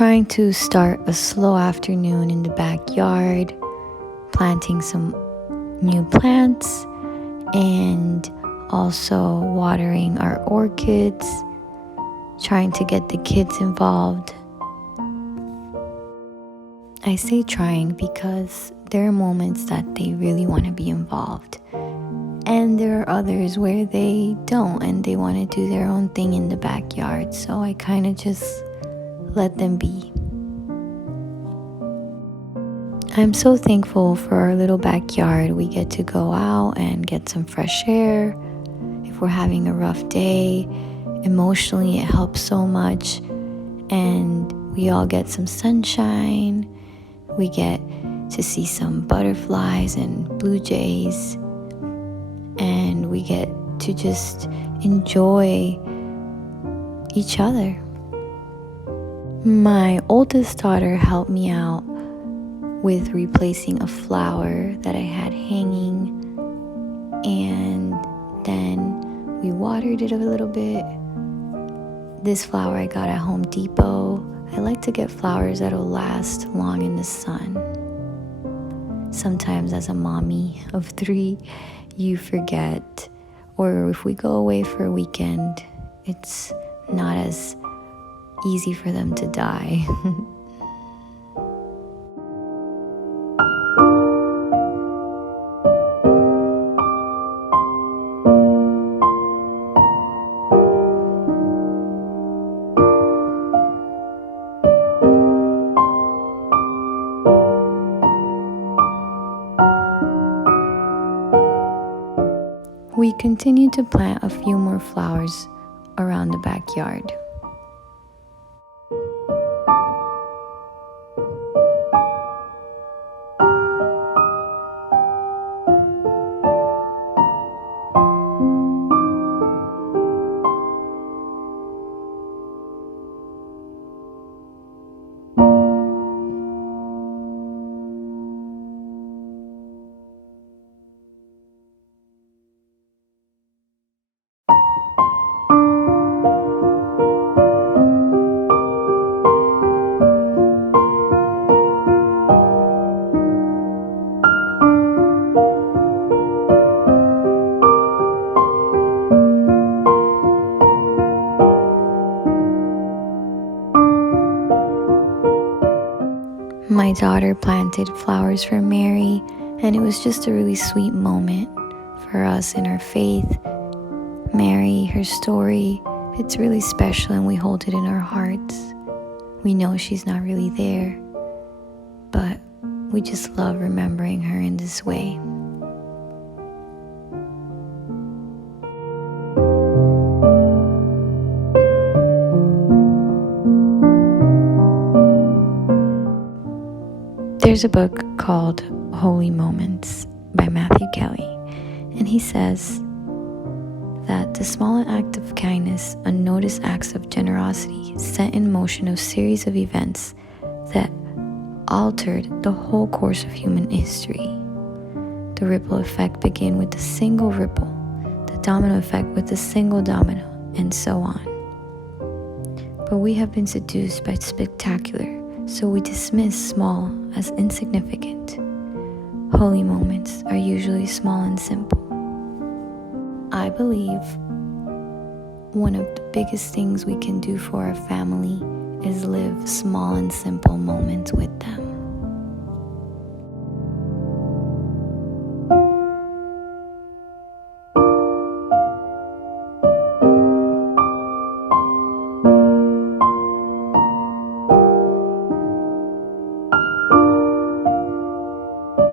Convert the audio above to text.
trying to start a slow afternoon in the backyard, planting some new plants and also watering our orchids, trying to get the kids involved. I say trying because there are moments that they really want to be involved, and there are others where they don't and they want to do their own thing in the backyard, so I kind of just let them be. I'm so thankful for our little backyard. We get to go out and get some fresh air. If we're having a rough day, emotionally it helps so much, and we all get some sunshine. We get to see some butterflies and blue jays, and we get to just enjoy each other. My oldest daughter helped me out with replacing a flower that I had hanging, and then we watered it a little bit. This flower I got at Home Depot. I like to get flowers that'll last long in the sun. Sometimes as a mommy of 3, you forget, or if we go away for a weekend, it's not as easy for them to die. We continue to plant a few more flowers around the backyard. My daughter planted flowers for Mary, and it was just a really sweet moment for us in our faith. Mary, her story, it's really special, and we hold it in our hearts. We know she's not really there, but we just love remembering her in this way. There's a book called Holy Moments by Mathew Kelly, and he says that the small act of kindness, unnoticed acts of generosity, set in motion a series of events that altered the whole course of human history. The ripple effect began with a single ripple, the domino effect with a single domino, and so on. But we have been seduced by spectacular, so we dismiss small as insignificant. Holy moments are usually small and simple. I believe one of the biggest things we can do for our family is live small and simple moments with them.